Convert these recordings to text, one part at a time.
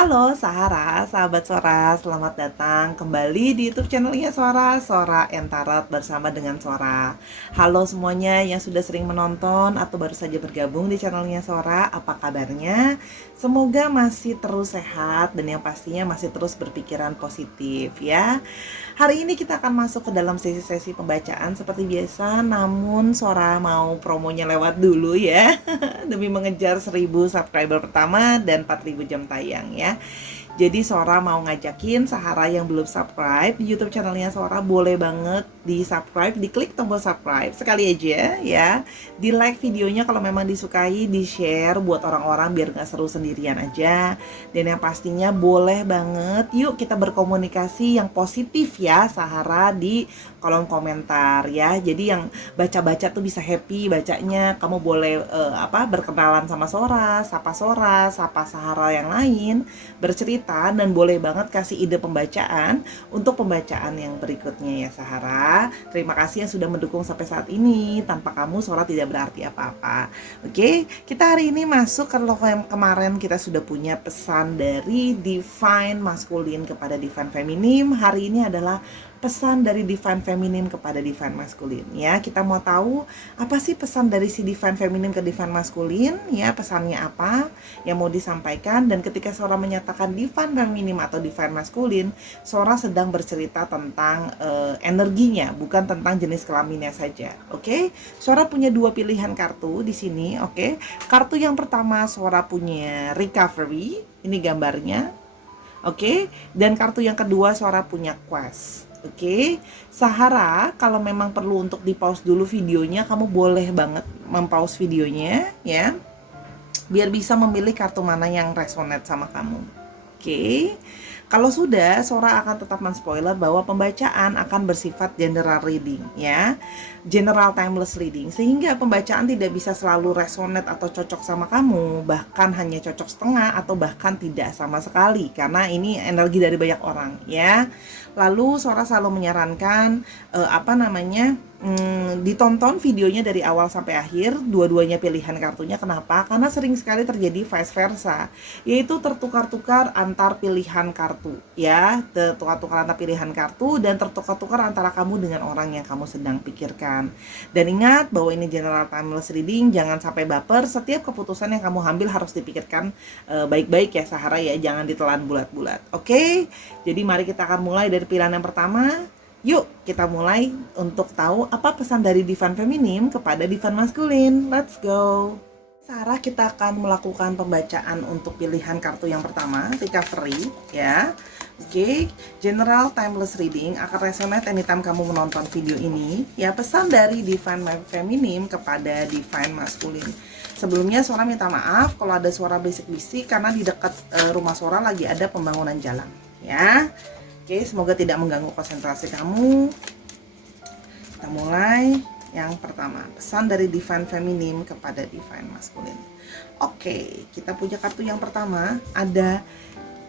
Halo Sahara, sahabat Sora, selamat datang kembali di YouTube channelnya Sora Entarot bersama dengan Sora. Halo semuanya yang sudah sering menonton atau baru saja bergabung di channelnya Sora, apa kabarnya? Semoga masih terus sehat dan yang pastinya masih terus berpikiran positif ya. Hari ini kita akan masuk ke dalam sesi-sesi pembacaan seperti biasa, namun Sora mau promonya lewat dulu ya. Demi mengejar 1000 subscriber pertama dan 4000 jam tayang ya. Jadi Sora mau ngajakin Sahara yang belum subscribe di YouTube channelnya Sora, boleh banget di subscribe, diklik tombol subscribe sekali aja ya. Di like videonya kalau memang disukai, di share buat orang-orang biar gak seru sendirian aja. Dan yang pastinya boleh banget yuk kita berkomunikasi yang positif ya Sahara di kolom komentar ya. Jadi yang baca-baca tuh bisa happy bacanya. Kamu boleh berkenalan sama Sora, sapa Sahara yang lain, bercerita, dan boleh banget kasih ide pembacaan untuk pembacaan yang berikutnya ya Sahara. Terima kasih yang sudah mendukung sampai saat ini. Tanpa kamu Sora tidak berarti apa-apa. Oke, kita hari ini masuk ke yang kemarin kita sudah punya pesan dari Divine Masculine kepada Divine Feminine. Hari ini adalah pesan dari Divine Feminine kepada Divine Masculine ya. Kita mau tahu apa sih pesan dari si Divine Feminine ke Divine Masculine ya, pesannya apa yang mau disampaikan. Dan ketika Sora menyatakan Divine Feminine atau Divine Masculine, Sora sedang bercerita tentang energinya, bukan tentang jenis kelaminnya saja. Oke? Sora punya dua pilihan kartu di sini, oke? Kartu yang pertama Sora punya Recovery, ini gambarnya. Oke, dan kartu yang kedua Sora punya Quest. Oke, Sahara, kalau memang perlu untuk di pause dulu videonya, kamu boleh banget mempause videonya ya, biar bisa memilih kartu mana yang resonate sama kamu. Oke, kalau sudah, Sora akan tetap men-spoiler bahwa pembacaan akan bersifat general reading ya, general timeless reading, sehingga pembacaan tidak bisa selalu resonate atau cocok sama kamu, bahkan hanya cocok setengah atau bahkan tidak sama sekali, karena ini energi dari banyak orang ya. Lalu Sora selalu menyarankan ditonton videonya dari awal sampai akhir, dua-duanya pilihan kartunya. Kenapa? Karena sering sekali terjadi vice versa, yaitu tertukar-tukar antar pilihan kartu ya, tertukar-tukar antar pilihan kartu dan tertukar-tukar antara kamu dengan orang yang kamu sedang pikirkan. Dan ingat bahwa ini general timeless reading, jangan sampai baper. Setiap keputusan yang kamu ambil harus dipikirkan baik-baik ya Sahara ya, jangan ditelan bulat-bulat. Oke, jadi mari kita akan mulai dari pilihan yang pertama. Yuk kita mulai untuk tahu apa pesan dari Divine Feminine kepada Divine Masculine. Let's go. Sarah, kita akan melakukan pembacaan untuk pilihan kartu yang pertama, Recovery ya. Oke, general timeless reading akan resonate anytime kamu menonton video ini ya. Pesan dari Divine Feminine kepada Divine Masculine. Sebelumnya Sora minta maaf kalau ada suara bisik-bisik, karena di dekat rumah Sora lagi ada pembangunan jalan ya. Oke, semoga tidak mengganggu konsentrasi kamu. Kita mulai yang pertama, pesan dari Divine Feminine kepada Divine Masculine. Oke, kita punya kartu yang pertama, ada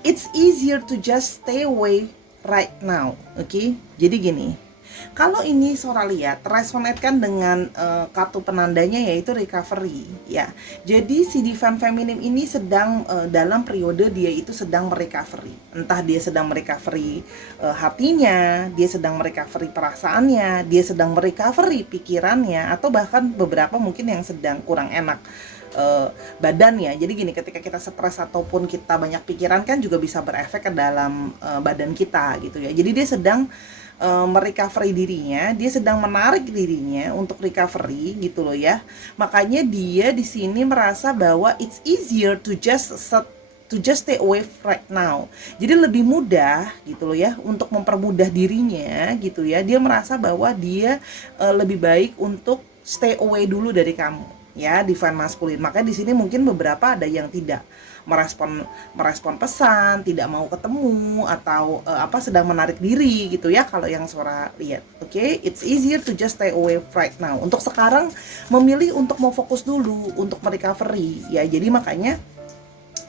It's easier to just stay away right now. Oke, jadi gini, kalau ini Sora lihat resonate-kan dengan kartu penandanya yaitu recovery ya. Jadi si Divine Feminine ini sedang dalam periode dia itu sedang merecovery. Entah dia sedang merecovery hatinya, dia sedang merecovery perasaannya, dia sedang merecovery pikirannya, atau bahkan beberapa mungkin yang sedang kurang enak badannya. Jadi gini, ketika kita stres ataupun kita banyak pikiran kan juga bisa berefek ke dalam badan kita gitu ya. Jadi dia sedang merecovery dirinya, dia sedang menarik dirinya untuk recovery gitu loh ya. Makanya dia di sini merasa bahwa it's easier to just stay away right now. Jadi lebih mudah gitu loh ya untuk mempermudah dirinya gitu ya. Dia merasa bahwa dia lebih baik untuk stay away dulu dari kamu ya, Divine Masculine. Makanya di sini mungkin beberapa ada yang tidak merespon pesan, tidak mau ketemu, atau sedang menarik diri gitu ya kalau yang Sora lihat. Oke, it's easier to just stay away right now. Untuk sekarang memilih untuk mau fokus dulu untuk merecovery ya. Jadi makanya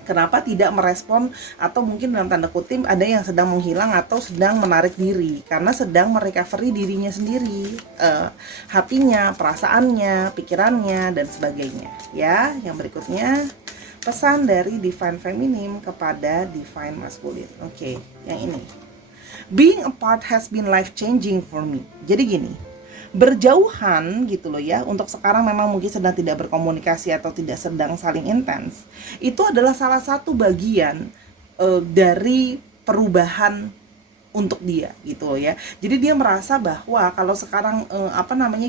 kenapa tidak merespon, atau mungkin dalam tanda kutip ada yang sedang menghilang atau sedang menarik diri, karena sedang merecovery dirinya sendiri, hatinya, perasaannya, pikirannya, dan sebagainya ya. Yang berikutnya, Pesan dari Divine Feminine kepada Divine Masculine. Oke, yang ini. Being apart has been life changing for me. Jadi gini, berjauhan gitu loh ya, untuk sekarang memang mungkin sedang tidak berkomunikasi atau tidak sedang saling intens, itu adalah salah satu bagian dari perubahan untuk dia gitu loh ya. Jadi dia merasa bahwa kalau sekarang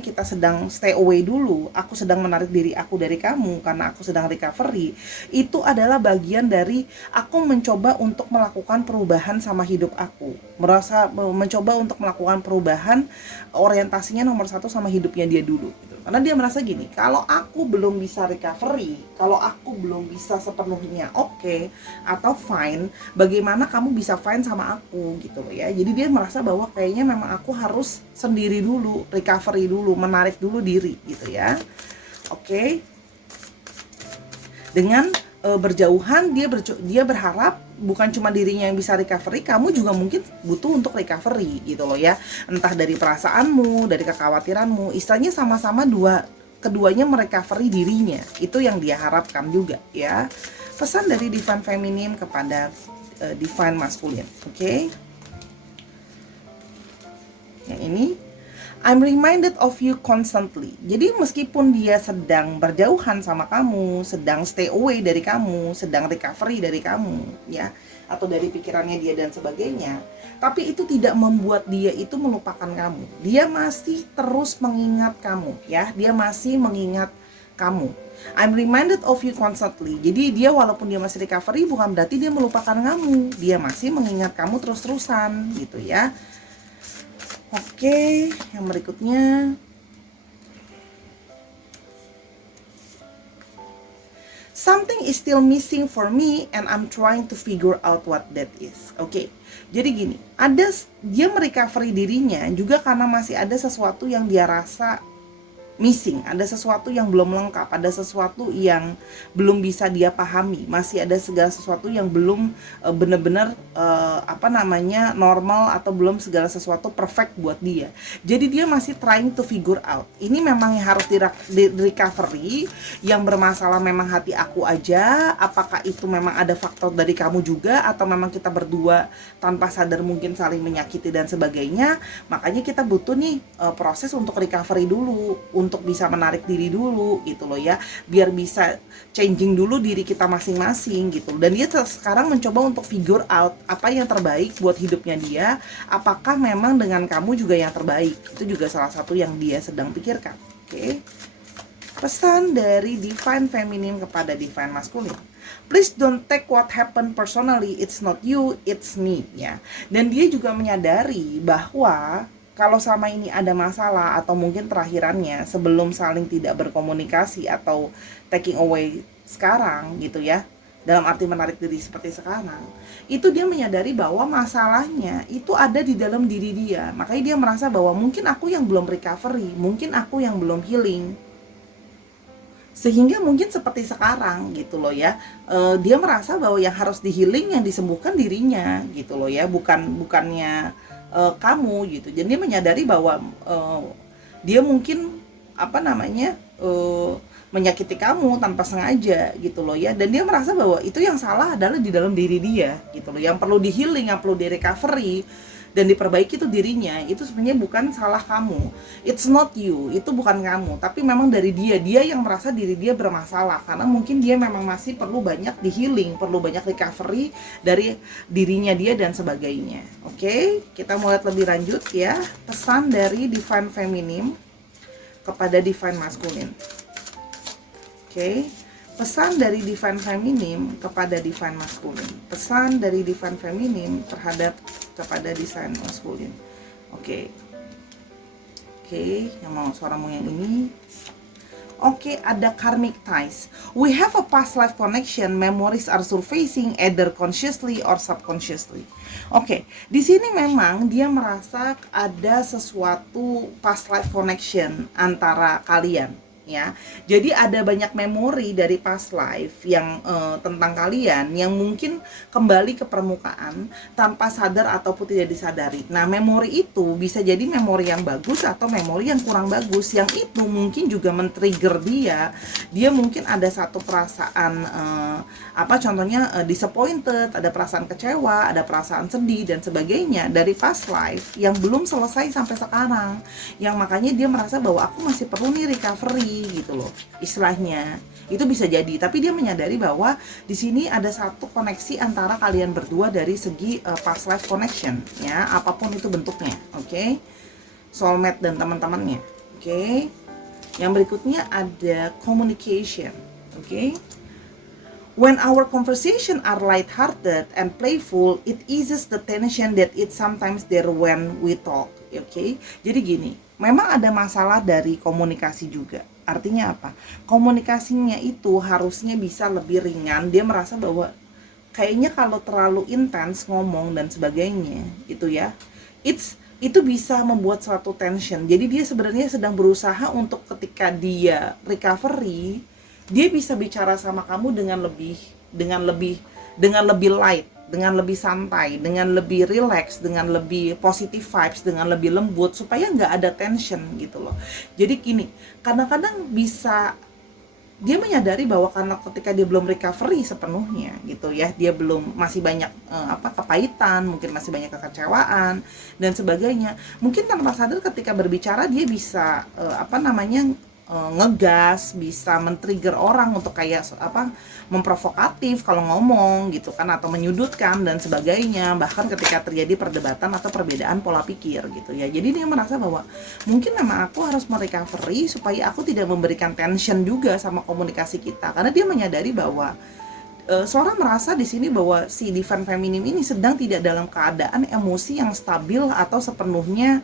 kita sedang stay away dulu, aku sedang menarik diri aku dari kamu karena aku sedang recovery, itu adalah bagian dari aku mencoba untuk melakukan perubahan sama hidup aku. Mencoba untuk melakukan perubahan, orientasinya nomor satu sama hidupnya dia dulu gitu. Karena dia merasa gini, kalau aku belum bisa recovery, kalau aku belum bisa sepenuhnya oke atau fine, bagaimana kamu bisa fine sama aku gitu loh ya. Jadi dia merasa bahwa kayaknya memang aku harus sendiri dulu, recovery dulu, menarik dulu diri gitu ya. Oke. Dengan berjauhan, dia berharap bukan cuma dirinya yang bisa recovery, kamu juga mungkin butuh untuk recovery gitu loh ya. Entah dari perasaanmu, dari kekhawatiranmu, istilahnya sama-sama keduanya merecovery dirinya. Itu yang dia harapkan juga ya. Pesan dari Divine Feminine kepada Divine Masculine. Oke. Yang ini, I'm reminded of you constantly. Jadi meskipun dia sedang berjauhan sama kamu, sedang stay away dari kamu, sedang recovery dari kamu ya, atau dari pikirannya dia dan sebagainya, tapi itu tidak membuat dia itu melupakan kamu. Dia masih terus mengingat kamu ya, dia masih mengingat kamu. I'm reminded of you constantly. Jadi dia walaupun dia masih recovery, bukan berarti dia melupakan kamu. Dia masih mengingat kamu terus-terusan gitu ya. Oke, yang berikutnya. Something is still missing for me and I'm trying to figure out what that is. Oke. Jadi gini, dia merecovery dirinya juga karena masih ada sesuatu yang dia rasa missing, ada sesuatu yang belum lengkap, ada sesuatu yang belum bisa dia pahami, masih ada segala sesuatu yang belum benar-benar normal, atau belum segala sesuatu perfect buat dia. Jadi dia masih trying to figure out. Ini memang yang harus di recovery. Yang bermasalah memang hati aku aja, apakah itu memang ada faktor dari kamu juga, atau memang kita berdua tanpa sadar mungkin saling menyakiti dan sebagainya. Makanya kita butuh nih proses untuk recovery dulu, untuk bisa menarik diri dulu gitu loh ya, biar bisa changing dulu diri kita masing-masing gitu. Dan dia sekarang mencoba untuk figure out apa yang terbaik buat hidupnya dia, apakah memang dengan kamu juga yang terbaik. Itu juga salah satu yang dia sedang pikirkan. Oke. Pesan dari Divine Feminine kepada Divine Masculine. Please don't take what happened personally, it's not you, it's me ya. Dan dia juga menyadari bahwa kalau sama ini ada masalah atau mungkin terakhirannya sebelum saling tidak berkomunikasi atau taking away sekarang gitu ya, dalam arti menarik diri seperti sekarang, itu dia menyadari bahwa masalahnya itu ada di dalam diri dia. Makanya dia merasa bahwa mungkin aku yang belum recovery, mungkin aku yang belum healing, sehingga mungkin seperti sekarang gitu loh ya, dia merasa bahwa yang harus di healing, yang disembuhkan dirinya gitu loh ya, bukannya kamu gitu. Jadi dia menyadari bahwa dia mungkin menyakiti kamu tanpa sengaja gitu loh ya. Dan dia merasa bahwa itu yang salah adalah di dalam diri dia gitu loh. Yang perlu di healing, yang perlu di recovery dan diperbaiki itu dirinya. Itu sebenarnya bukan salah kamu. It's not you, itu bukan kamu, tapi memang dari dia yang merasa diri dia bermasalah karena mungkin dia memang masih perlu banyak di healing, perlu banyak recovery dari dirinya dia dan sebagainya. Oke, kita mulai lebih lanjut ya. Pesan dari Divine Feminine kepada Divine Masculine. Oke. Pesan dari Divine Feminine kepada Divine Masculine. Pesan dari Divine Feminine kepada Divine Masculine. Oke, yang mau suaramu yang ini. Oke, ada karmic ties. We have a past life connection. Memories are surfacing either consciously or subconsciously. Oke, di sini memang dia merasa ada sesuatu past life connection antara kalian. ya. Jadi ada banyak memori dari past life yang tentang kalian yang mungkin kembali ke permukaan tanpa sadar ataupun tidak disadari. Nah, memori itu bisa jadi memori yang bagus atau memori yang kurang bagus. Yang itu mungkin juga men-trigger dia. Dia mungkin ada satu perasaan contohnya disappointed, ada perasaan kecewa, ada perasaan sedih dan sebagainya dari past life yang belum selesai sampai sekarang. Yang makanya dia merasa bahwa aku masih perlu nih recovery gitu loh istilahnya. Itu bisa jadi, tapi dia menyadari bahwa di sini ada satu koneksi antara kalian berdua dari segi past life connection ya, apapun itu bentuknya. Oke. Soulmate dan teman-temannya. Oke. Yang berikutnya ada communication. Oke. When our conversation are light-hearted and playful, it eases the tension that it sometimes there when we talk. Oke. Jadi gini, memang ada masalah dari komunikasi juga. Artinya apa? Komunikasinya itu harusnya bisa lebih ringan. Dia merasa bahwa kayaknya kalau terlalu intens ngomong dan sebagainya, gitu ya. Itu bisa membuat suatu tension. Jadi dia sebenarnya sedang berusaha untuk ketika dia recovery, dia bisa bicara sama kamu dengan lebih light, dengan lebih santai, dengan lebih relax, dengan lebih positive vibes, dengan lebih lembut supaya nggak ada tension gitu loh. Jadi gini, kadang-kadang bisa dia menyadari bahwa karena ketika dia belum recovery sepenuhnya gitu ya, dia belum, masih banyak kepahitan, mungkin masih banyak kekecewaan dan sebagainya. Mungkin tanpa sadar ketika berbicara dia bisa ngegas, bisa men-trigger orang untuk kayak memprovokatif kalau ngomong gitu kan, atau menyudutkan dan sebagainya, bahkan ketika terjadi perdebatan atau perbedaan pola pikir gitu ya. Jadi dia merasa bahwa mungkin memang aku harus merecovery supaya aku tidak memberikan tension juga sama komunikasi kita, karena dia menyadari bahwa seorang merasa di sini bahwa si divine feminine ini sedang tidak dalam keadaan emosi yang stabil atau sepenuhnya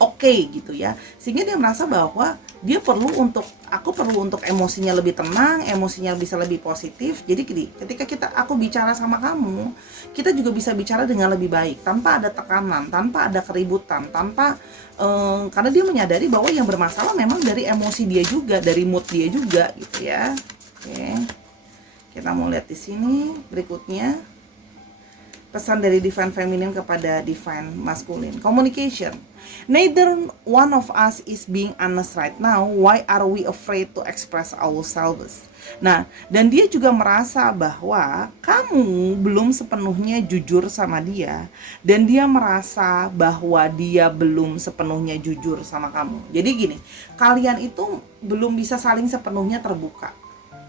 oke gitu ya, sehingga dia merasa bahwa aku perlu untuk emosinya lebih tenang, emosinya bisa lebih positif. Jadi ketika aku bicara sama kamu, kita juga bisa bicara dengan lebih baik, tanpa ada tekanan, tanpa ada keributan, karena dia menyadari bahwa yang bermasalah memang dari emosi dia juga, dari mood dia juga gitu ya. Oke, kita mau lihat di sini berikutnya. Pesan dari divine feminine kepada divine masculine. Communication. Neither one of us is being honest right now. Why are we afraid to express ourselves? Nah, dan dia juga merasa bahwa kamu belum sepenuhnya jujur sama dia, dan dia merasa bahwa dia belum sepenuhnya jujur sama kamu. Jadi gini, kalian itu belum bisa saling sepenuhnya terbuka.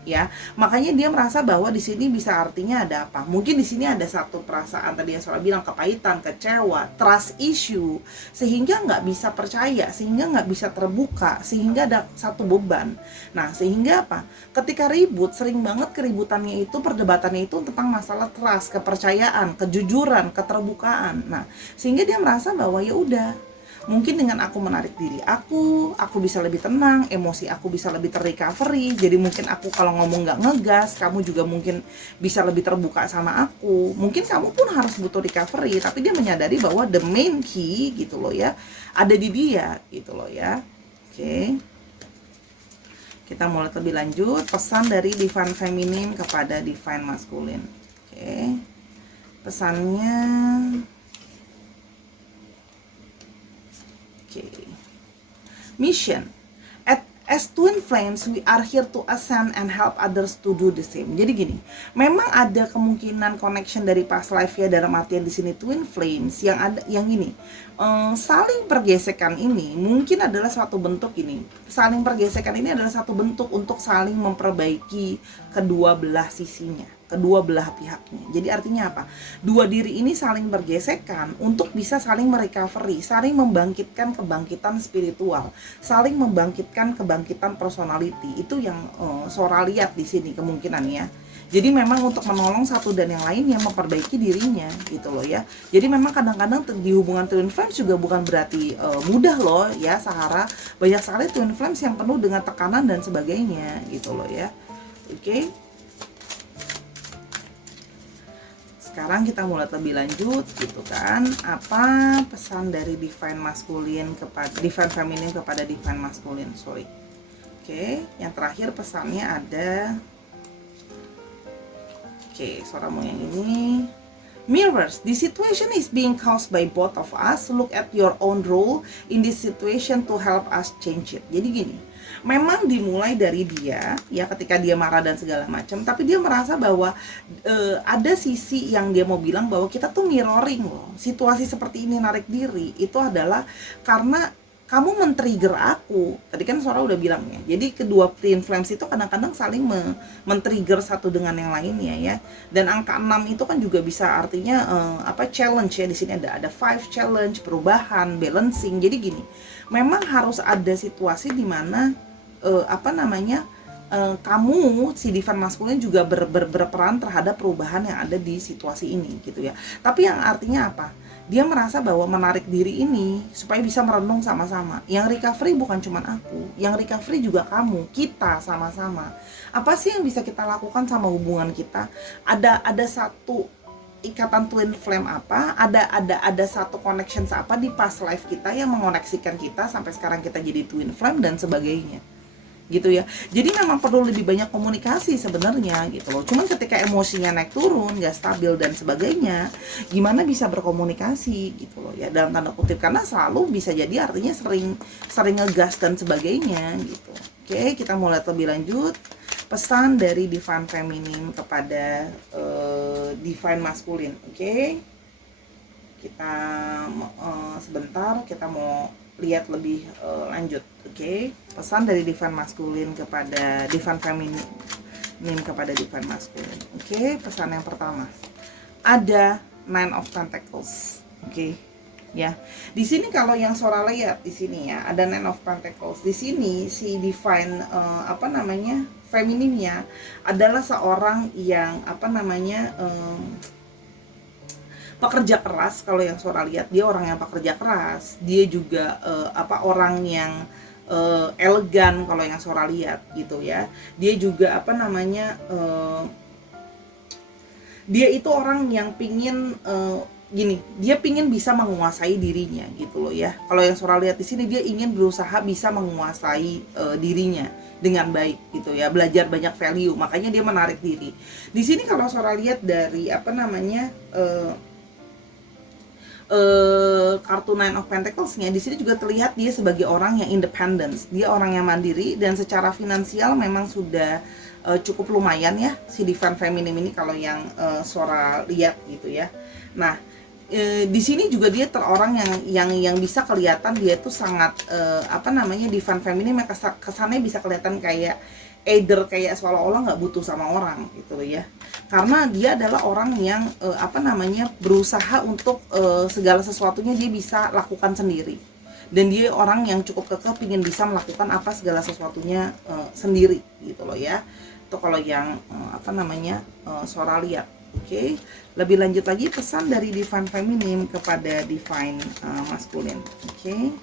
Ya, makanya dia merasa bahwa di sini bisa artinya ada apa? Mungkin di sini ada satu perasaan tadi yang soal bilang kepahitan, kecewa, trust issue, sehingga nggak bisa percaya, sehingga nggak bisa terbuka, sehingga ada satu beban. Nah, sehingga apa? Ketika ribut, sering banget keributannya itu, perdebatannya itu tentang masalah trust, kepercayaan, kejujuran, keterbukaan. Nah, sehingga dia merasa bahwa ya udah, mungkin dengan aku menarik diri aku bisa lebih tenang, emosi aku bisa lebih terrecovery. Jadi mungkin aku kalau ngomong nggak ngegas, kamu juga mungkin bisa lebih terbuka sama aku. Mungkin kamu pun harus butuh recovery, tapi dia menyadari bahwa the main key gitu loh ya, ada di dia gitu loh ya. Oke. Kita mulai lebih lanjut, pesan dari divine feminine kepada divine masculine. Oke. Pesannya mission. As twin flames, we are here to ascend and help others to do the same. Jadi gini, memang ada kemungkinan connection dari past life ya, dalam artian di sini twin flames yang ada, yang ini saling pergesekan ini mungkin adalah suatu bentuk ini. Saling pergesekan ini adalah satu bentuk untuk saling memperbaiki kedua belah sisinya, kedua belah pihaknya. Jadi artinya apa? Dua diri ini saling bergesekan untuk bisa saling merecovery, saling membangkitkan kebangkitan spiritual, saling membangkitkan kebangkitan personality. Itu yang Sora lihat di sini kemungkinannya. Jadi memang untuk menolong satu dan yang lainnya, memperbaiki dirinya gitu loh ya. Jadi memang kadang-kadang di hubungan twin flames juga bukan berarti mudah loh ya, Sahara. Banyak sekali twin flames yang penuh dengan tekanan dan sebagainya gitu loh ya. Oke. sekarang kita mulai lebih lanjut gitu kan. Apa pesan dari divine masculine kepada divine feminine kepada divine masculine? Sorry. Oke, yang terakhir pesannya ada. Oke, suaramu yang ini. Mirrors, the situation is being caused by both of us. Look at your own role in this situation to help us change it. Jadi gini, memang dimulai dari dia ya ketika dia marah dan segala macam, tapi dia merasa bahwa ada sisi yang dia mau bilang bahwa kita tuh mirroring loh. Situasi seperti ini narik diri itu adalah karena kamu men-trigger aku. Tadi kan Sora udah bilang ya. Jadi kedua twin flames itu kadang-kadang saling men-trigger satu dengan yang lainnya ya. Dan angka 6 itu kan juga bisa artinya challenge ya. Di sini ada 5 challenge, perubahan, balancing. Jadi gini, memang harus ada situasi di mana kamu si divine masculine juga berperan terhadap perubahan yang ada di situasi ini gitu ya. Tapi yang artinya apa? Dia merasa bahwa menarik diri ini supaya bisa merenung sama-sama. Yang recovery bukan cuma aku, yang recovery juga kamu, kita sama-sama. Apa sih yang bisa kita lakukan sama hubungan kita? Ada satu ikatan twin flame apa? Ada satu connection apa di past life kita yang mengoneksikan kita sampai sekarang kita jadi twin flame dan sebagainya. Gitu ya. Jadi memang perlu lebih banyak komunikasi sebenarnya gitu loh. Cuman ketika emosinya naik turun, gak stabil dan sebagainya, gimana bisa berkomunikasi gitu loh ya, dalam tanda kutip, karena selalu bisa jadi artinya sering ngegas dan sebagainya gitu. Oke, kita mulai lebih lanjut. Pesan dari divine feminine kepada divine masculine. Oke. Kita sebentar kita mau lihat lebih lanjut. Oke. Pesan dari divine masculine kepada divine feminine kepada divine masculine. Oke, pesan yang pertama. Ada Nine of Pentacles. Oke. Ya. Di sini kalau yang Sora lihat di sini ya, ada Nine of Pentacles. Di sini si divine femininnya adalah seorang yang pekerja keras. Kalau yang Sora lihat, dia orang yang pekerja keras. Dia juga orang yang elegan kalau yang Sora lihat gitu ya. Dia juga dia itu orang yang pingin dia pingin bisa menguasai dirinya gitu loh ya. Kalau yang Sora lihat di sini, dia ingin berusaha bisa menguasai dirinya dengan baik gitu ya, belajar banyak value, makanya dia menarik diri. Di sini kalau Sora lihat dari kartu Nine of Pentacles-nya, di sini juga terlihat dia sebagai orang yang independence, dia orang yang mandiri dan secara finansial memang sudah cukup lumayan ya si divine feminine ini kalau yang Sora lihat gitu ya. Nah, di sini juga dia orang yang bisa kelihatan dia tuh sangat divine feminine kesannya bisa kelihatan kayak kayak seolah-olah nggak butuh sama orang gitu loh ya, karena dia adalah orang yang berusaha untuk segala sesuatunya dia bisa lakukan sendiri, dan dia orang yang cukup kekeh ingin bisa melakukan segala sesuatunya sendiri gitu loh ya. Itu kalau yang Sora lihat. Oke. Lebih lanjut lagi pesan dari divine feminine kepada divine masculine. Oke.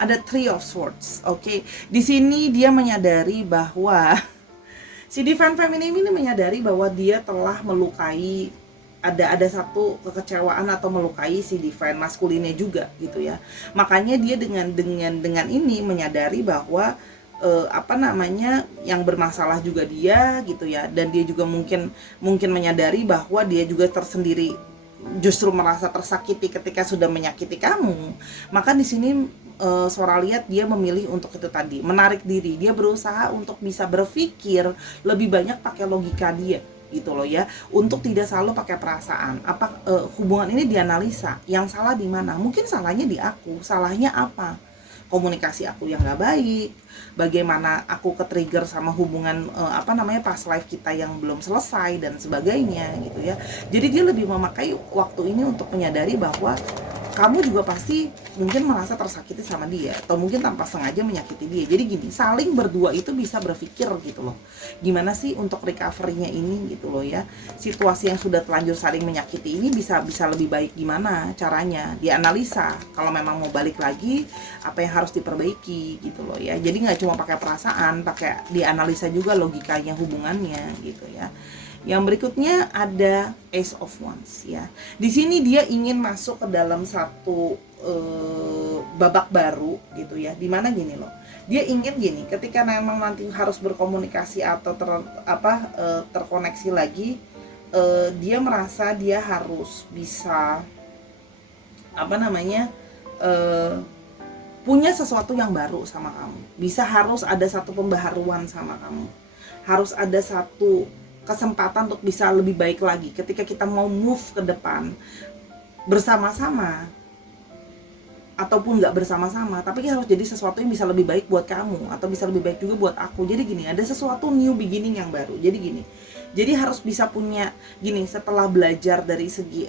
Ada Three of Swords. Oke. Di sini dia menyadari bahwa si divine feminine ini menyadari bahwa dia telah melukai, ada satu kekecewaan atau melukai si divine masculine juga gitu ya. Makanya dia dengan ini menyadari bahwa yang bermasalah juga dia gitu ya, dan dia juga mungkin menyadari bahwa dia juga tersendiri, justru merasa tersakiti ketika sudah menyakiti kamu. Maka di sini Sora lihat dia memilih untuk itu tadi, menarik diri. Dia berusaha untuk bisa berpikir lebih banyak pakai logika dia gitu loh ya, untuk tidak selalu pakai perasaan. Hubungan ini dianalisa, yang salah di mana? Mungkin salahnya di aku, salahnya apa? Komunikasi aku yang gak baik, bagaimana aku ke-trigger sama hubungan past life kita yang belum selesai dan sebagainya gitu ya. Jadi dia lebih memakai waktu ini untuk menyadari bahwa kamu juga pasti mungkin merasa tersakiti sama dia, atau mungkin tanpa sengaja menyakiti dia. Jadi gini, saling berdua itu bisa berpikir gitu loh, gimana sih untuk recovery-nya ini gitu loh ya. Situasi yang sudah terlanjur saling menyakiti ini bisa lebih baik gimana caranya, dianalisa. Kalau memang mau balik lagi, apa yang harus diperbaiki gitu loh ya. Jadi nggak cuma pakai perasaan, pakai dianalisa juga logikanya hubungannya gitu ya. Yang berikutnya ada Ace of Wands ya. Di sini dia ingin masuk ke dalam satu babak baru gitu ya. Dimana gini loh. Dia ingin gini, ketika memang nanti harus berkomunikasi atau terkoneksi lagi, dia merasa dia harus bisa punya sesuatu yang baru sama kamu. Harus ada satu pembaharuan sama kamu. Harus ada satu kesempatan untuk bisa lebih baik lagi ketika kita mau move ke depan bersama-sama ataupun nggak bersama-sama, tapi harus jadi sesuatu yang bisa lebih baik buat kamu atau bisa lebih baik juga buat aku. Jadi gini, ada sesuatu new beginning yang baru. Jadi gini, jadi harus bisa punya gini, setelah belajar dari segi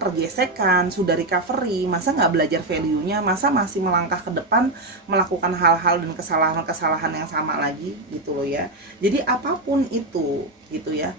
pergesekan, sudah recovery, masa nggak belajar value-nya, masa masih melangkah ke depan melakukan hal-hal dan kesalahan-kesalahan yang sama lagi gitu loh ya. Jadi apapun itu gitu ya,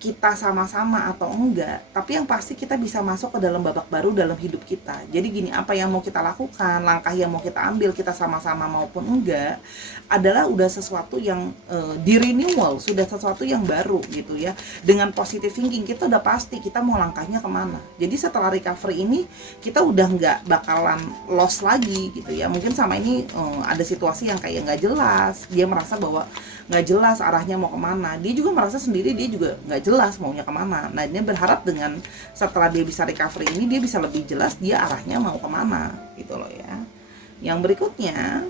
kita sama-sama atau enggak, tapi yang pasti kita bisa masuk ke dalam babak baru dalam hidup kita. Jadi gini, apa yang mau kita lakukan, langkah yang mau kita ambil, kita sama-sama maupun enggak, adalah udah sesuatu yang di renewal, sudah sesuatu yang baru gitu ya. Dengan positive thinking, kita udah pasti kita mau langkahnya kemana. Jadi setelah recovery ini, kita udah nggak bakalan lost lagi gitu ya. Mungkin sama ini ada situasi yang kayak nggak jelas, dia merasa bahwa nggak jelas arahnya mau kemana, dia juga merasa sendiri dia juga nggak jelas maunya kemana. Nah, dia berharap dengan setelah dia bisa recovery ini, dia bisa lebih jelas dia arahnya mau kemana gitu loh ya. Yang berikutnya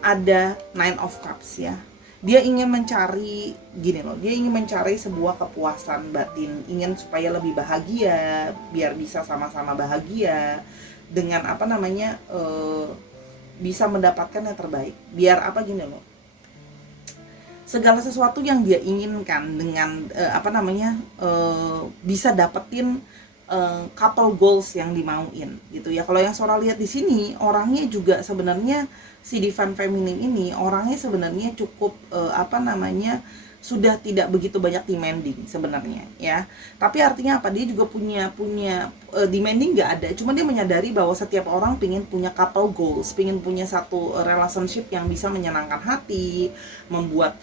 ada Nine of Cups ya. Dia ingin mencari gini loh, dia ingin mencari sebuah kepuasan batin, ingin supaya lebih bahagia, biar bisa sama-sama bahagia dengan bisa mendapatkan yang terbaik. Biar gini loh, segala sesuatu yang dia inginkan dengan bisa dapetin couple goals yang dimauin gitu ya. Kalau yang Sora lihat di sini, orangnya juga sebenarnya si Divine Feminine ini orangnya sebenarnya cukup sudah tidak begitu banyak demanding sebenarnya ya. Tapi artinya apa? Dia juga punya demanding nggak ada. Cuma dia menyadari bahwa setiap orang pingin punya couple goals, pingin punya satu relationship yang bisa menyenangkan hati, membuat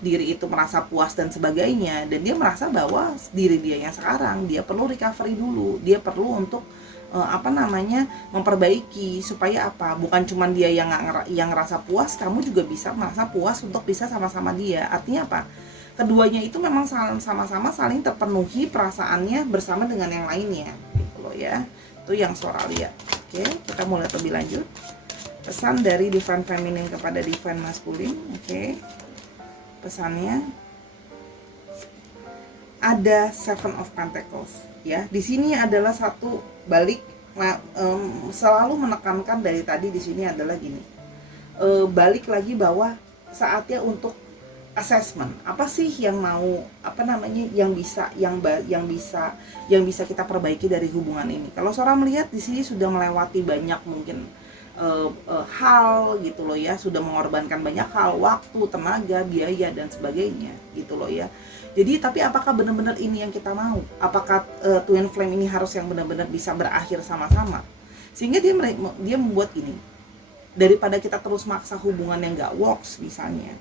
diri itu merasa puas dan sebagainya. Dan dia merasa bahwa diri dia yang sekarang dia perlu recovery dulu, dia perlu untuk memperbaiki supaya bukan cuma dia yang ngerasa puas, kamu juga bisa merasa puas untuk bisa sama-sama dia. Artinya apa? Keduanya itu memang sama-sama saling terpenuhi perasaannya bersama dengan yang lainnya gitu loh ya. Itu yang Sora lihat. Oke, kita mulai lebih lanjut. Pesan dari Divine Feminine kepada Divine Masculine. Oke. Pesannya ada Seven of Pentacles ya. Di sini adalah satu balik, selalu menekankan dari tadi di sini adalah gini, balik lagi bahwa saatnya untuk assessment. Apa sih yang mau yang bisa kita perbaiki dari hubungan ini. Kalau seorang melihat di sini sudah melewati banyak mungkin hal gitu loh ya, sudah mengorbankan banyak hal, waktu, tenaga, biaya dan sebagainya gitu loh ya. Jadi tapi apakah benar-benar ini yang kita mau? Apakah twin flame ini harus yang benar-benar bisa berakhir sama-sama? Sehingga dia membuat ini, daripada kita terus maksa hubungan yang nggak works misalnya.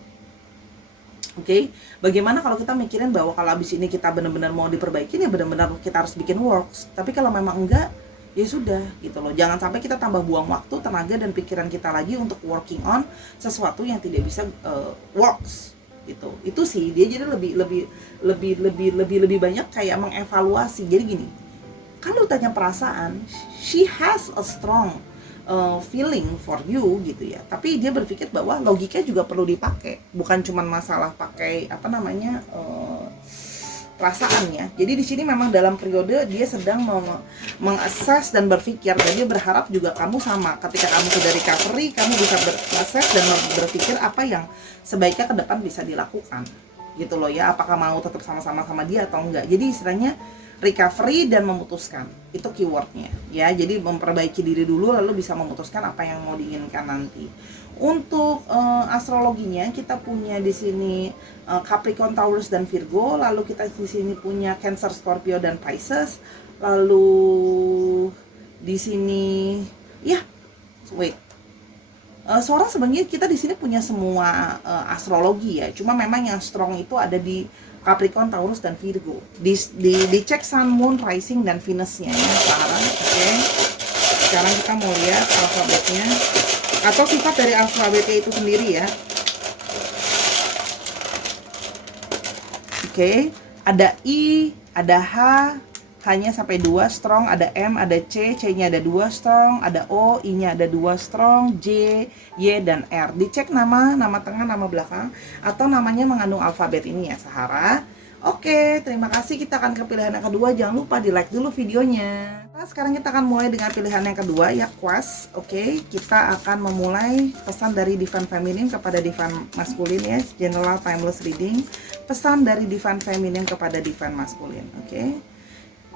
Oke, bagaimana kalau kita mikirin bahwa kalau abis ini kita benar-benar mau diperbaiki, ya benar-benar kita harus bikin works. Tapi kalau memang enggak, ya sudah gitu loh. Jangan sampai kita tambah buang waktu, tenaga dan pikiran kita lagi untuk working on sesuatu yang tidak bisa works gitu. Itu sih dia jadi lebih banyak kayak mengevaluasi. Jadi gini, kalau tanya perasaan, she has a strong feeling for you gitu ya. Tapi dia berpikir bahwa logika juga perlu dipakai, bukan cuma masalah pakai perasaannya. Jadi di sini memang dalam periode dia sedang mengakses dan berpikir, dan dia berharap juga kamu sama. Ketika kamu sudah recovery, kamu bisa berproses dan berpikir apa yang sebaiknya ke depan bisa dilakukan gitu loh ya. Apakah mau tetap sama-sama sama dia atau enggak. Jadi istilahnya recovery dan memutuskan, itu keywordnya ya. Jadi memperbaiki diri dulu lalu bisa memutuskan apa yang mau diinginkan nanti. Untuk astrologinya kita punya di sini Capricorn, Taurus dan Virgo, lalu kita di sini punya Cancer, Scorpio dan Pisces. Lalu di sini seorang sebenarnya kita di sini punya semua astrologi ya. Cuma memang yang strong itu ada di Capricorn, Taurus, dan Virgo. Dicek Sun, Moon, Rising, dan Venus-nya ya sekarang. Oke. Sekarang kita mau lihat alfabetnya atau sifat dari alfabetnya itu sendiri ya. Oke, ada I, ada H, H-nya sampai 2 strong, ada M, ada C, C-nya ada 2 strong, ada O, I-nya ada 2 strong, J, Y, dan R. Dicek nama tengah, nama belakang, atau namanya mengandung alfabet ini ya, Sahara. Oke, terima kasih. Kita akan ke pilihan yang kedua. Jangan lupa di like dulu videonya. Nah, sekarang kita akan mulai dengan pilihan yang kedua ya, Quest. Oke, kita akan memulai pesan dari Divine Feminine kepada Divine Masculine ya, General Timeless Reading. Pesan dari Divine Feminine kepada Divine Masculine. Oke.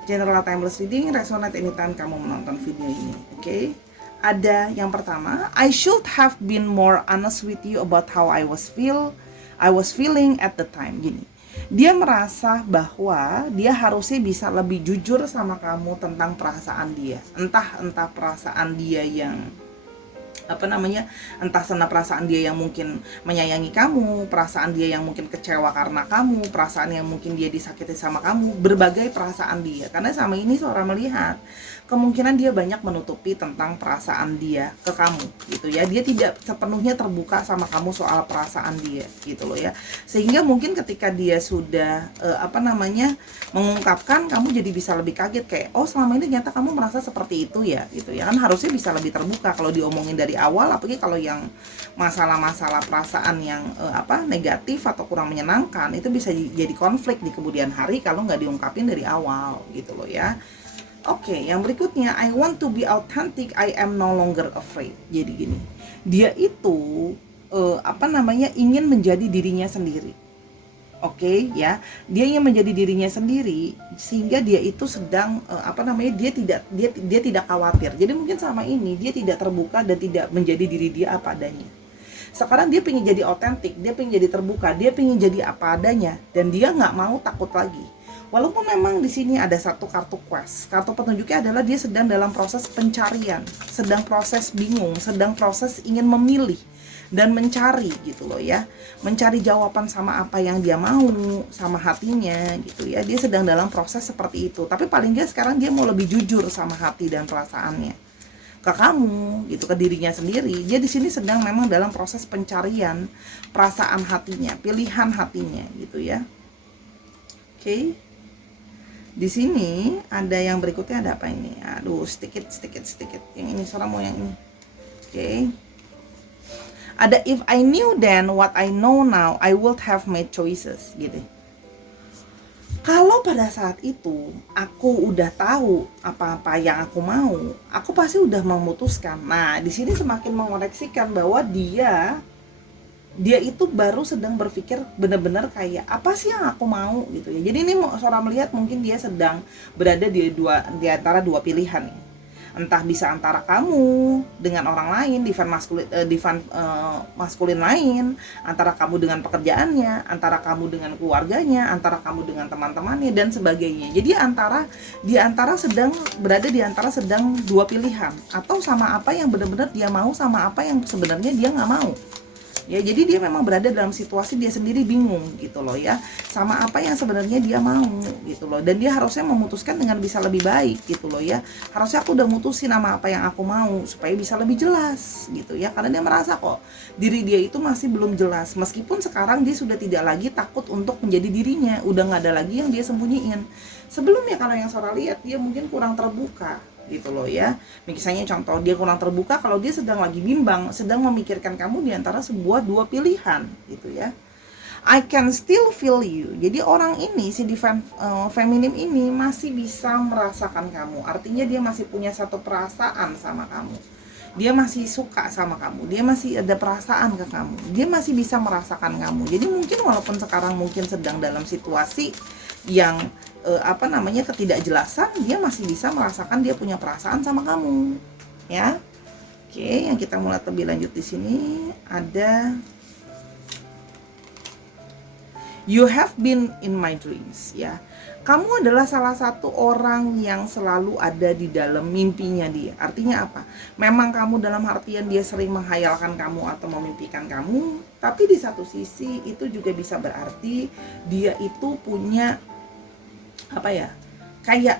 General Timeless Reading resonate anytime kamu menonton video ini. Oke. Ada yang pertama, I should have been more honest with you about how I was feeling at the time. Gini. Dia merasa bahwa dia harusnya bisa lebih jujur sama kamu tentang perasaan dia. Entah perasaan dia yang entah perasaan dia yang mungkin menyayangi kamu, perasaan dia yang mungkin kecewa karena kamu, perasaan yang mungkin dia disakiti sama kamu, berbagai perasaan dia. Karena sama ini seorang melihat kemungkinan dia banyak menutupi tentang perasaan dia ke kamu gitu ya. Dia tidak sepenuhnya terbuka sama kamu soal perasaan dia gitu loh ya. Sehingga mungkin ketika dia sudah mengungkapkan, kamu jadi bisa lebih kaget kayak, oh selama ini ternyata kamu merasa seperti itu ya gitu ya. Kan harusnya bisa lebih terbuka kalau diomongin dari awal, apalagi kalau yang masalah-masalah perasaan yang negatif atau kurang menyenangkan, itu bisa jadi konflik di kemudian hari kalau nggak diungkapin dari awal gitu loh ya. Oke, yang berikutnya, I want to be authentic, I am no longer afraid. Jadi gini, dia itu ingin menjadi dirinya sendiri. Oke ya, dia ingin menjadi dirinya sendiri sehingga dia itu sedang dia tidak khawatir. Jadi mungkin sama ini dia tidak terbuka dan tidak menjadi diri dia apa adanya. Sekarang dia pengen jadi otentik, dia pengen jadi terbuka, dia pengen jadi apa adanya, dan dia nggak mau takut lagi. Walaupun memang di sini ada satu kartu quest, kartu petunjuknya adalah dia sedang dalam proses pencarian, sedang proses bingung, sedang proses ingin memilih dan mencari gitu loh ya, mencari jawaban sama apa yang dia mau, sama hatinya gitu ya. Dia sedang dalam proses seperti itu, tapi paling nggak sekarang dia mau lebih jujur sama hati dan perasaannya ke kamu gitu, ke dirinya sendiri. Dia di sini sedang memang dalam proses pencarian perasaan hatinya, pilihan hatinya gitu ya. Oke. Di sini ada yang berikutnya, ada apa ini? Aduh, sedikit. Yang ini seorang mau yang ini. Oke. Ada if I knew then what I know now, I would have made choices gitu. Kalau pada saat itu aku udah tahu apa-apa yang aku mau, aku pasti udah memutuskan. Nah, di sini semakin mengoreksikan bahwa dia itu baru sedang berpikir benar-benar kayak apa sih yang aku mau gitu ya. Jadi ini seorang melihat mungkin dia sedang berada di antara dua pilihan ya. Entah bisa antara kamu dengan orang lain, divine maskulin lain, antara kamu dengan pekerjaannya, antara kamu dengan keluarganya, antara kamu dengan teman-temannya dan sebagainya. Jadi berada di antara sedang dua pilihan, atau sama apa yang benar-benar dia mau sama apa yang sebenarnya dia nggak mau. Ya, jadi dia memang berada dalam situasi dia sendiri bingung gitu loh ya, sama apa yang sebenarnya dia mau gitu loh, dan dia harusnya memutuskan dengan bisa lebih baik gitu loh ya. Harusnya aku udah mutusin sama apa yang aku mau supaya bisa lebih jelas gitu ya, karena dia merasa kok diri dia itu masih belum jelas, meskipun sekarang dia sudah tidak lagi takut untuk menjadi dirinya, udah nggak ada lagi yang dia sembunyiin. Sebelumnya kalau yang Sora lihat, dia mungkin kurang terbuka gitu loh ya. Misalnya contoh, dia kurang terbuka kalau dia sedang lagi bimbang, sedang memikirkan kamu di antara sebuah dua pilihan gitu ya. I can still feel you. Jadi orang ini, si Divine Feminine ini masih bisa merasakan kamu. Artinya dia masih punya satu perasaan sama kamu. Dia masih suka sama kamu. Dia masih ada perasaan ke kamu. Dia masih bisa merasakan kamu. Jadi mungkin walaupun sekarang mungkin sedang dalam situasi yang ketidakjelasan, dia masih bisa merasakan dia punya perasaan sama kamu ya. Oke, yang kita mulai lebih lanjut di sini ada you have been in my dreams ya. Kamu adalah salah satu orang yang selalu ada di dalam mimpinya dia. Artinya apa? Memang kamu dalam artian dia sering menghayalkan kamu atau memimpikan kamu, tapi di satu sisi itu juga bisa berarti dia itu punya apa ya, kayak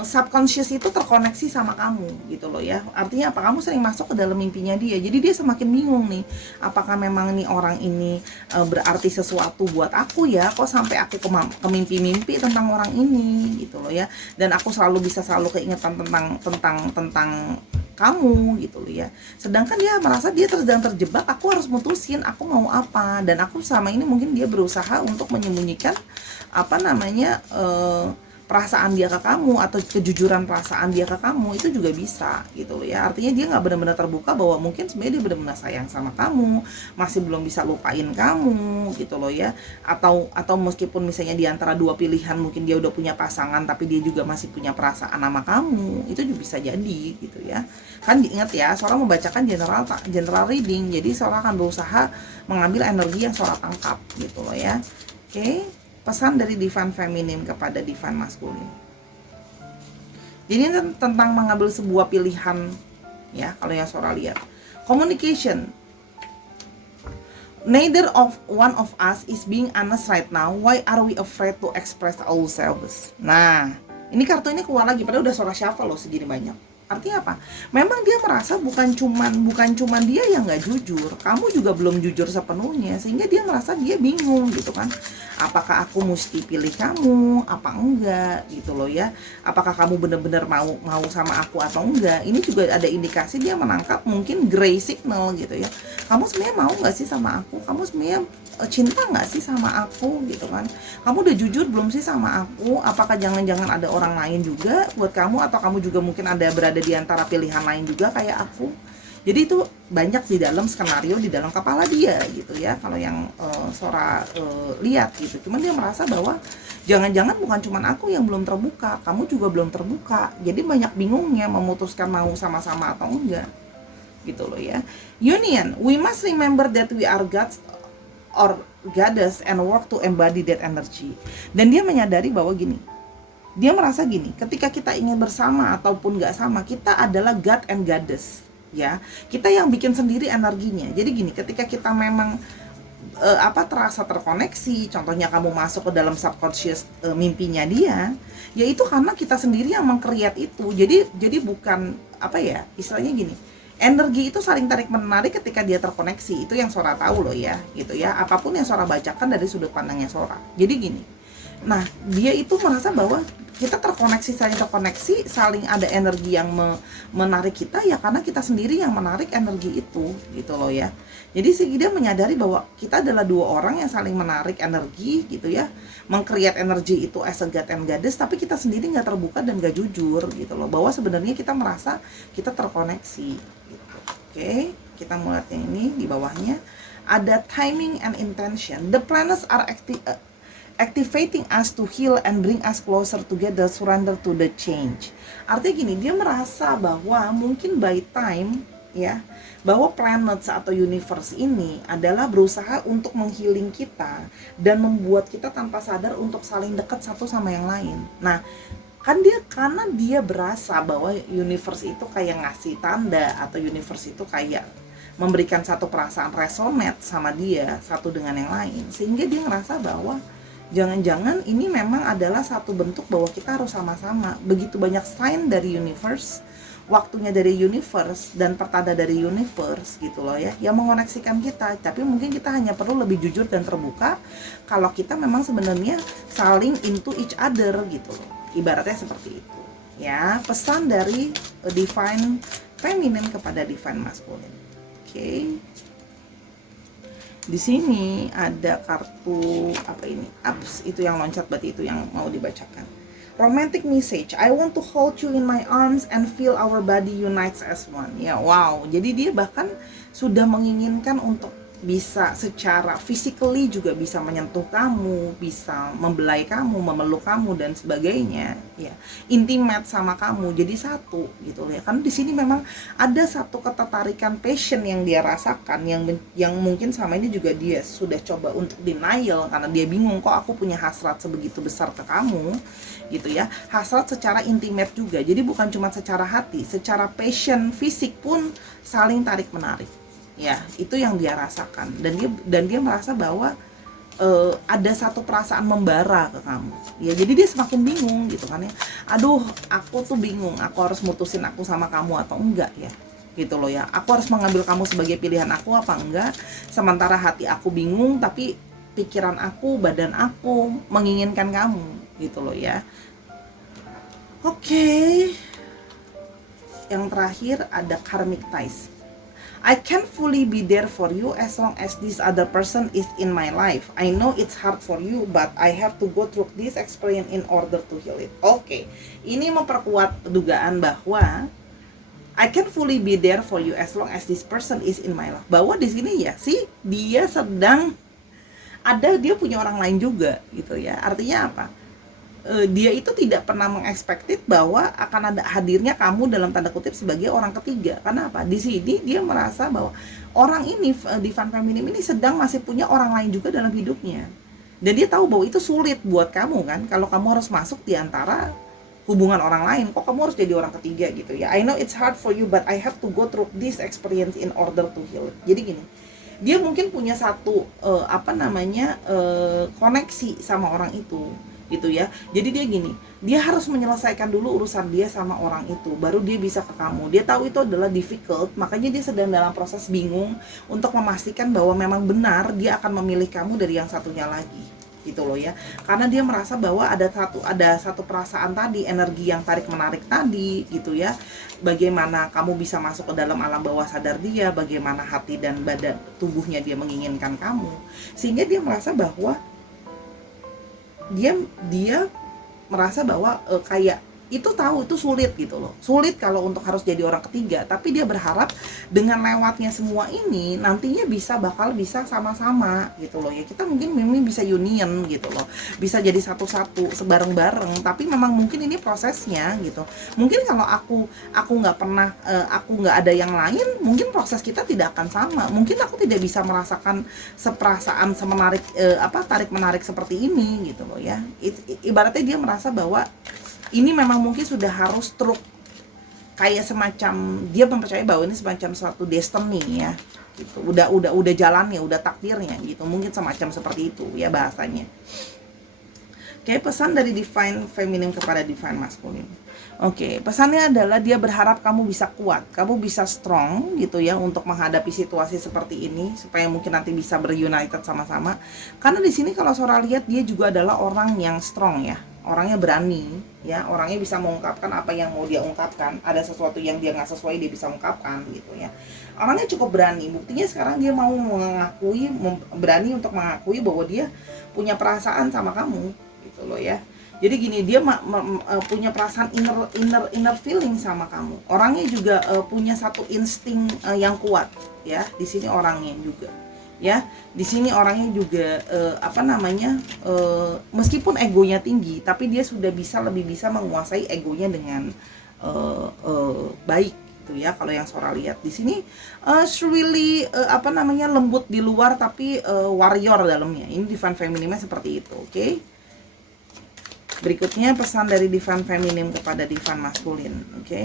subconscious itu terkoneksi sama kamu gitu loh ya. Artinya apa? Kamu sering masuk ke dalam mimpinya dia, jadi dia semakin bingung nih, apakah memang nih orang ini berarti sesuatu buat aku ya, kok sampai aku ke mimpi-mimpi tentang orang ini gitu loh ya. Dan aku bisa selalu keingetan tentang kamu gitu loh ya. Sedangkan dia merasa dia sedang terjebak, aku harus mutusin aku mau apa, dan aku sama ini mungkin dia berusaha untuk menyembunyikan apa namanya perasaan dia ke kamu atau kejujuran perasaan dia ke kamu. Itu juga bisa gitu loh ya. Artinya dia nggak benar-benar terbuka bahwa mungkin sebenarnya dia benar-benar sayang sama kamu, masih belum bisa lupain kamu gitu loh ya. Atau meskipun misalnya di antara dua pilihan mungkin dia udah punya pasangan tapi dia juga masih punya perasaan sama kamu, itu juga bisa jadi gitu ya. Kan ingat ya, seorang membacakan general reading, jadi seorang akan berusaha mengambil energi yang seorang tangkap gitu loh ya. Oke. Pesan dari divine feminine kepada divine masculine. Jadi ini tentang mengambil sebuah pilihan ya, kalau yang Sora lihat. Communication. Neither of one of us is being honest right now. Why are we afraid to express ourselves? Nah, ini kartu ini keluar lagi, padahal udah Sora shuffle loh segini banyak. Artinya apa? Memang dia merasa bukan cuman dia yang nggak jujur, kamu juga belum jujur sepenuhnya, sehingga dia merasa dia bingung gitu kan. Apakah aku mesti pilih kamu apa enggak gitu loh ya? Apakah kamu benar-benar mau sama aku atau enggak? Ini juga ada indikasi dia menangkap mungkin gray signal gitu ya. Kamu sebenarnya mau nggak sih sama aku? Kamu sebenarnya cinta nggak sih sama aku gitu kan? Kamu udah jujur belum sih sama aku? Apakah jangan-jangan ada orang lain juga buat kamu, atau kamu juga mungkin berada di antara pilihan lain juga kayak aku? Jadi itu banyak di dalam skenario di dalam kepala dia gitu ya, kalau yang Sora lihat gitu. Cuman dia merasa bahwa jangan-jangan bukan cuma aku yang belum terbuka, kamu juga belum terbuka. Jadi banyak bingungnya memutuskan mau sama-sama atau enggak gitu loh ya. Union, we must remember that we are gods or goddess and work to embody that energy. Dan dia menyadari bahwa gini, dia merasa gini, ketika kita ingin bersama ataupun nggak sama, kita adalah god and goddess ya. Kita yang bikin sendiri energinya. Jadi gini, ketika kita memang terasa terkoneksi, contohnya kamu masuk ke dalam subconscious mimpinya dia, yaitu karena kita sendiri yang meng-create itu. Jadi bukan istilahnya gini, energi itu saling tarik menarik ketika dia terkoneksi. Itu yang Sora tahu loh ya gitu ya. Apapun yang Sora bacakan dari sudut pandangnya Sora. Jadi gini, nah dia itu merasa bahwa kita saling terkoneksi, saling ada energi yang menarik kita ya, karena kita sendiri yang menarik energi itu gitu loh ya. Jadi dia menyadari bahwa kita adalah dua orang yang saling menarik energi gitu ya, meng-create energi itu as a god and goddess, tapi kita sendiri nggak terbuka dan nggak jujur gitu loh, bahwa sebenarnya kita merasa kita terkoneksi gitu. Oke, kita mulai yang ini di bawahnya ada timing and intention. The planets are activating us to heal and bring us closer together, surrender to the change. Artinya gini, dia merasa bahwa mungkin by time ya, bahwa planets atau universe ini adalah berusaha untuk menghealing kita dan membuat kita tanpa sadar untuk saling dekat satu sama yang lain. Nah, karena dia berasa bahwa universe itu kayak ngasih tanda, atau universe itu kayak memberikan satu perasaan resonate sama dia satu dengan yang lain, sehingga dia ngerasa bahwa jangan-jangan ini memang adalah satu bentuk bahwa kita harus sama-sama. Begitu banyak sign dari universe, waktunya dari universe, dan pertanda dari universe gitu loh ya, yang mengoneksikan kita. Tapi mungkin kita hanya perlu lebih jujur dan terbuka kalau kita memang sebenarnya saling into each other gitu loh. Ibaratnya seperti itu ya, pesan dari divine feminine kepada divine masculine. Oke. Di sini ada kartu apa ini? Ups, itu yang loncat, berarti itu yang mau dibacakan. Romantic message. I want to hold you in my arms and feel our body unites as one. Ya, wow. Jadi dia bahkan sudah menginginkan untuk bisa secara physically juga bisa menyentuh kamu, bisa membelai kamu, memeluk kamu dan sebagainya, ya. Intimate sama kamu, jadi satu gitu ya. Karena di sini memang ada satu ketertarikan passion yang dia rasakan yang mungkin sama ini juga dia sudah coba untuk denial karena dia bingung kok aku punya hasrat sebegitu besar ke kamu gitu ya. Hasrat secara intimate juga. Jadi bukan cuma secara hati, secara passion fisik pun saling tarik menarik. Ya, itu yang dia rasakan dan dia merasa bahwa ada satu perasaan membara ke kamu. Ya, jadi dia semakin bingung gitu kan ya. Aduh, aku tuh bingung, aku harus mutusin aku sama kamu atau enggak ya. Gitu loh ya. Aku harus mengambil kamu sebagai pilihan aku apa enggak? Sementara hati aku bingung tapi pikiran aku, badan aku menginginkan kamu gitu loh ya. Oke. Yang terakhir ada karmic ties. I can't fully be there for you as long as this other person is in my life. I know it's hard for you, but I have to go through this experience in order to heal it. Oke, ini memperkuat dugaan bahwa I can't fully be there for you as long as this person is in my life. Bahwa di sini ya sih dia sedang dia punya orang lain juga gitu ya. Artinya apa? Dia itu tidak pernah mengekspekted bahwa akan ada hadirnya kamu dalam tanda kutip sebagai orang ketiga. Karena apa? Di sini dia merasa bahwa orang ini, Divine Feminine ini sedang masih punya orang lain juga dalam hidupnya. Dan dia tahu bahwa itu sulit buat kamu kan, kalau kamu harus masuk di antara hubungan orang lain, kok kamu harus jadi orang ketiga gitu ya. I know it's hard for you, but I have to go through this experience in order to heal it. Jadi gini, dia mungkin punya satu koneksi sama orang itu gitu ya. Jadi dia gini, dia harus menyelesaikan dulu urusan dia sama orang itu, baru dia bisa ke kamu. Dia tahu itu adalah difficult, makanya dia sedang dalam proses bingung untuk memastikan bahwa memang benar dia akan memilih kamu dari yang satunya lagi gitu loh ya. Karena dia merasa bahwa ada satu perasaan tadi, energi yang tarik menarik tadi gitu ya. Bagaimana kamu bisa masuk ke dalam alam bawah sadar dia, bagaimana hati dan badan tubuhnya dia menginginkan kamu, sehingga dia merasa bahwa dia merasa bahwa kayak itu tahu itu sulit gitu loh. Sulit kalau untuk harus jadi orang ketiga, tapi dia berharap dengan lewatnya semua ini nantinya bakal bisa sama-sama gitu loh ya. Kita mungkin bisa union gitu loh. Bisa jadi satu-satu sebareng-bareng, tapi memang mungkin ini prosesnya gitu. Mungkin kalau aku nggak pernah aku nggak ada yang lain, mungkin proses kita tidak akan sama. Mungkin aku tidak bisa merasakan seperasaan semenarik tarik menarik seperti ini gitu loh ya. Ibaratnya dia merasa bahwa ini memang mungkin sudah harus truk, kayak semacam dia mempercayai bahwa ini semacam suatu destiny ya gitu. Udah jalannya, udah takdirnya gitu. Mungkin semacam seperti itu ya bahasanya. Oke, pesan dari Divine Feminine kepada Divine Masculine. Oke, pesannya adalah dia berharap kamu bisa kuat, kamu bisa strong gitu ya untuk menghadapi situasi seperti ini supaya mungkin nanti bisa berunited sama-sama. Karena di sini kalau Sora lihat dia juga adalah orang yang strong ya. Orangnya berani ya, orangnya bisa mengungkapkan apa yang mau dia ungkapkan. Ada sesuatu yang dia nggak sesuai, dia bisa ungkapkan gitu ya. Orangnya cukup berani, buktinya sekarang dia mau berani untuk mengakui bahwa dia punya perasaan sama kamu gitu loh ya. Jadi gini, dia punya perasaan inner feeling sama kamu. Orangnya juga punya satu insting yang kuat ya. Di sini orangnya juga ya, di sini orangnya juga meskipun egonya tinggi, tapi dia sudah lebih bisa menguasai egonya dengan baik gitu ya. Kalau yang Sora lihat di sini really lembut di luar tapi warrior dalamnya. Ini Divine Feminine seperti itu, oke? Berikutnya pesan dari Divine Feminine kepada Divine Masculine, oke?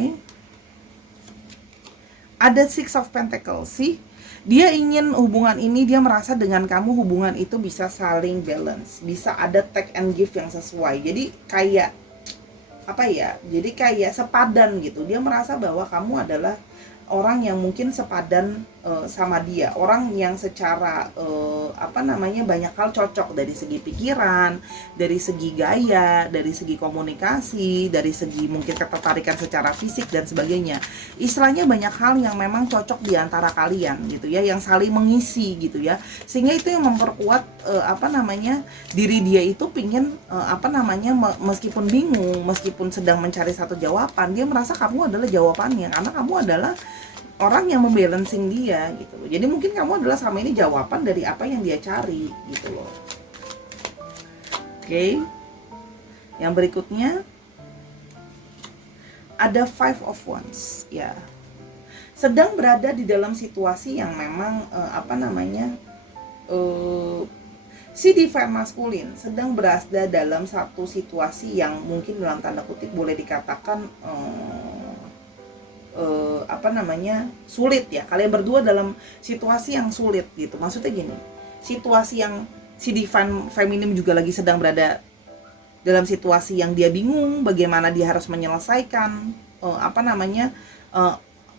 Ada Six of Pentacles sih. Dia ingin hubungan ini, dia merasa dengan kamu hubungan itu bisa saling balance, bisa ada take and give yang sesuai. Jadi kayak jadi kayak sepadan gitu. Dia merasa bahwa kamu adalah orang yang mungkin sepadan sama dia, orang yang secara banyak hal cocok dari segi pikiran, dari segi gaya, dari segi komunikasi, dari segi mungkin ketertarikan secara fisik dan sebagainya. Istilahnya banyak hal yang memang cocok di antara kalian gitu ya, yang saling mengisi gitu ya. Sehingga itu yang memperkuat diri dia itu pingin meskipun bingung, meskipun sedang mencari satu jawaban, dia merasa kamu adalah jawabannya karena kamu adalah orang yang membalancing dia gitu loh. Jadi mungkin kamu adalah sama ini jawaban dari apa yang dia cari gitu loh. Oke. Yang berikutnya ada Five of Wands ya. Sedang berada di dalam situasi yang memang si divine maskulin sedang berada dalam satu situasi yang mungkin dalam tanda kutip boleh dikatakan sulit ya. Kalian berdua dalam situasi yang sulit gitu. Maksudnya gini, situasi yang si divine feminim juga lagi sedang berada dalam situasi yang dia bingung bagaimana dia harus menyelesaikan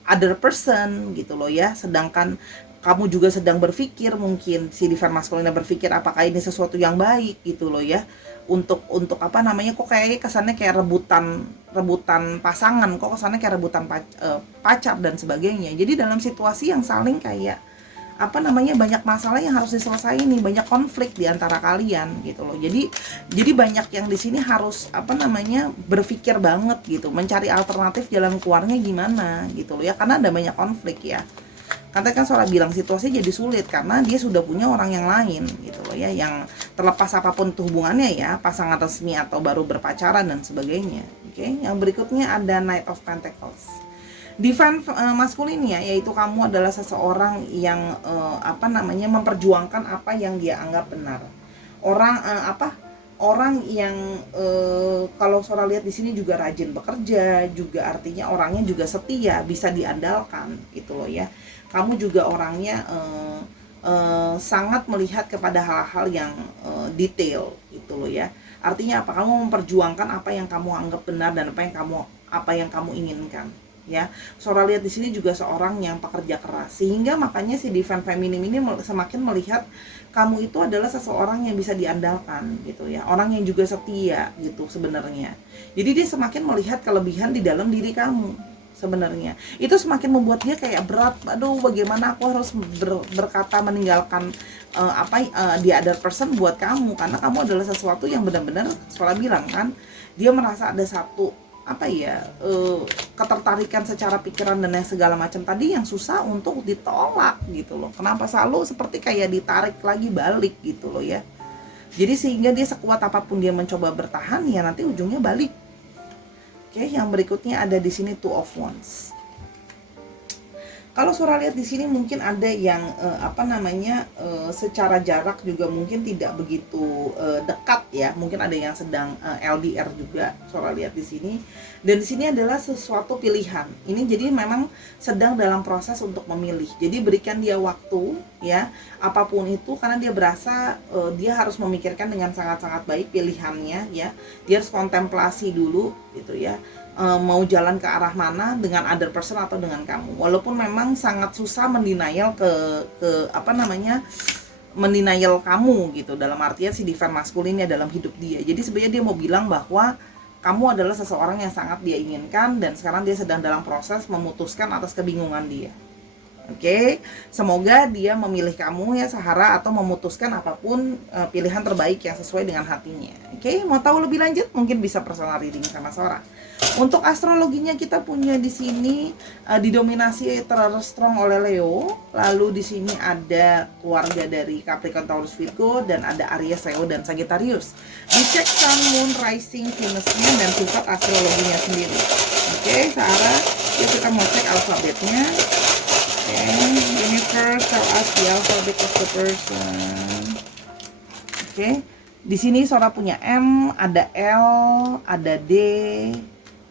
other person gitu loh ya. Sedangkan kamu juga sedang berpikir, mungkin si divine masculine berpikir apakah ini sesuatu yang baik gitu loh ya. Untuk kok kayaknya kesannya kayak rebutan pasangan, kok kesannya kayak rebutan pacar dan sebagainya. Jadi dalam situasi yang saling kayak banyak masalah yang harus diselesaikan nih, banyak konflik di antara kalian gitu loh. Jadi banyak yang di sini harus berpikir banget gitu, mencari alternatif jalan keluarnya gimana gitu loh ya, karena ada banyak konflik ya. Karena kan Sora bilang situasi jadi sulit karena dia sudah punya orang yang lain gitu loh ya, yang terlepas apapun itu hubungannya ya, pasangan resmi atau baru berpacaran dan sebagainya. Oke, yang berikutnya ada Knight of Pentacles. Divine maskulin ya, yaitu kamu adalah seseorang yang memperjuangkan apa yang dia anggap benar. Orang yang kalau Sora lihat di sini juga rajin bekerja, juga artinya orangnya juga setia, bisa diandalkan gitu loh ya. Kamu juga orangnya sangat melihat kepada hal-hal yang detail gitu loh ya. Artinya apa? Kamu memperjuangkan apa yang kamu anggap benar dan apa yang kamu inginkan ya. Sora lihat di sini juga seorang yang pekerja keras, sehingga makanya si divine feminim ini semakin melihat kamu itu adalah seseorang yang bisa diandalkan gitu ya, orang yang juga setia gitu sebenarnya. Jadi dia semakin melihat kelebihan di dalam diri kamu sebenarnya. Itu semakin membuat dia kayak berat, aduh bagaimana aku harus berkata meninggalkan the other person buat kamu, karena kamu adalah sesuatu yang benar-benar Sora bilang kan, dia merasa ada satu ketertarikan secara pikiran dan yang segala macam tadi yang susah untuk ditolak gitu loh. Kenapa selalu seperti kayak ditarik lagi balik gitu loh ya. Jadi sehingga dia sekuat apapun dia mencoba bertahan ya nanti ujungnya balik. Oke, yang berikutnya ada di sini Two of Wands. Kalau Sora lihat di sini mungkin ada yang secara jarak juga mungkin tidak begitu dekat ya. Mungkin ada yang sedang LDR juga Sora lihat di sini. Dan di sini adalah sesuatu pilihan. Ini jadi memang sedang dalam proses untuk memilih. Jadi berikan dia waktu ya, apapun itu, karena dia berasa dia harus memikirkan dengan sangat-sangat baik pilihannya ya. Dia harus kontemplasi dulu gitu ya. Mau jalan ke arah mana, dengan other person atau dengan kamu. Walaupun memang sangat susah mendenial mendenial kamu gitu, dalam artian si divine maskulinnya dalam hidup dia. Jadi sebenarnya dia mau bilang bahwa kamu adalah seseorang yang sangat dia inginkan dan sekarang dia sedang dalam proses memutuskan atas kebingungan dia. Oke, semoga dia memilih kamu ya Sahara, atau memutuskan apapun pilihan terbaik yang sesuai dengan hatinya. Oke, mau tahu lebih lanjut mungkin bisa personal reading sama Sora. Untuk astrologinya kita punya di sini didominasi strong oleh Leo, lalu di sini ada keluarga dari Capricorn, Taurus, Virgo, dan ada Aries, Leo, dan Sagittarius. Dicek Sun, Moon, Rising, Venus-nya dan sifat astrologinya sendiri. Oke, Sahara, kita mau cek alfabetnya. Universe tell us the alphabet of the person. Oke, di sini Sora punya M, ada L, ada D,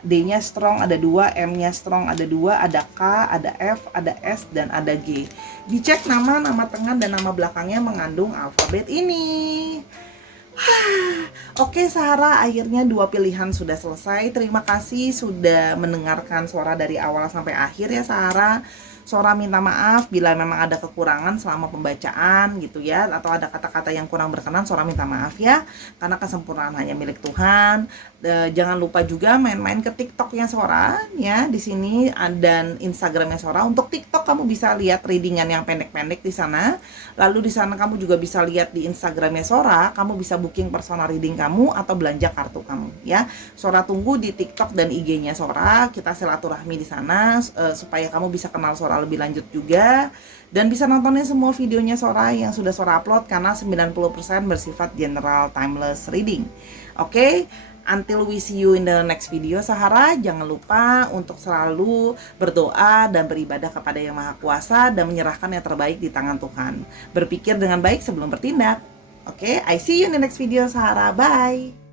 D-nya strong ada 2, M-nya strong ada 2, ada K, ada F, ada S, dan ada G. Dicek nama tengah dan nama belakangnya mengandung alfabet ini. Oke Sahara, akhirnya 2 pilihan sudah selesai. Terima kasih sudah mendengarkan Sora dari awal sampai akhir ya Sahara. Sora minta maaf bila memang ada kekurangan selama pembacaan gitu ya, atau ada kata-kata yang kurang berkenan. Sora minta maaf ya, karena kesempurnaan hanya milik Tuhan. Jangan lupa juga main-main ke TikToknya Sora ya, di sini dan Instagramnya Sora. Untuk TikTok kamu bisa lihat readingan yang pendek-pendek di sana. Lalu di sana kamu juga bisa lihat di Instagramnya Sora, kamu bisa booking personal reading kamu atau belanja kartu kamu ya. Sora tunggu di TikTok dan IG-nya Sora, kita silaturahmi di sana supaya kamu bisa kenal Sora lebih lanjut juga dan bisa nontonin semua videonya Sora yang sudah Sora upload karena 90% bersifat general timeless reading. Oke? Until we see you in the next video, Sahara, jangan lupa untuk selalu berdoa dan beribadah kepada Yang Maha Kuasa dan menyerahkan yang terbaik di tangan Tuhan. Berpikir dengan baik sebelum bertindak. Oke, I see you in the next video, Sahara. Bye!